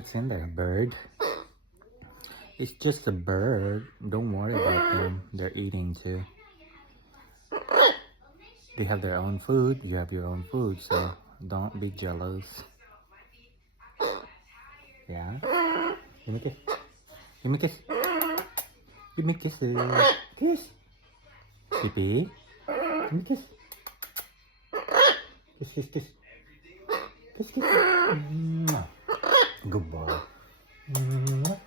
What's in there? Bird? It's just a bird. Don't worry about them. They're eating too. They have their own food. You have your own food, so don't be jealous. Yeah? Give me a kiss. Give me a kiss. Give me kisses. Kiss. Pee-pee. Give me a kiss. Kiss, kiss, kiss. Kiss, kiss. Mwah. Good boy. Mwah.